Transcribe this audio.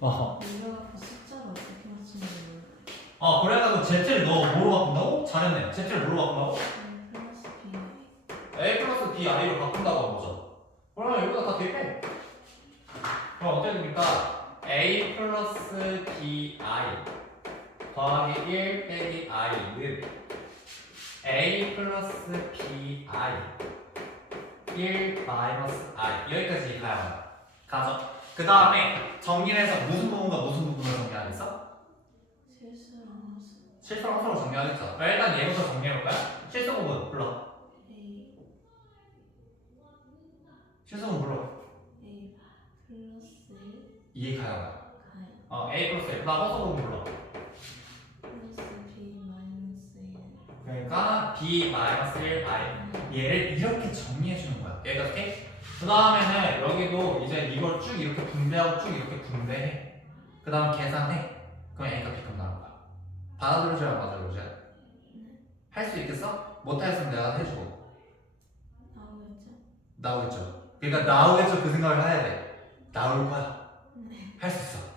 어. 이거 그 숫자를 어떻게 맞추는? 어 그래가지고 Z를 너 뭐로 바꾼다고? 잘했네 Z를 뭐로 바꾼다고? 음, 플러스 B A 플러스 B I로 바꾼다고 한 거죠 그러면 여기다 다 대입해 그럼 어떻게 됩니까? A 플러스 B I 더하기 1 빼기 I는 A 플러스 B I 1 마이너스 I 여기까지 가요 가죠 그 다음에 정리해서 무슨 부분과 무슨 부분을 정리하겠어? 실수랑 합수 실수랑 서로 정리하겠죠. 그럼 일단 얘부터 정리해볼까요? 실수 부분 불러. A. 실수 부분 불러. A 플러스 이해 가요. 가요. 어 A 플러스 1 그다음 허수 부분 불러. 플러스 B 마이너스 1 그러니까 B 마이너스 1 I. 얘를 이렇게 정리해 주는 거야. 여기까지 오케이? 그 다음에는 여기도 이제 이걸 쭉 이렇게 분배하고 쭉 이렇게 분배해. 그 다음 계산해. 그럼 A가 B가 나올 거야. 받아들여줘야 받아들여줘야 할 수 있겠어? 못하겠으면 내가 해주고 나오겠죠? 나오겠죠. 그러니까 나오겠죠. 그 생각을 해야 돼. 나올 거야. 네. 할수 있어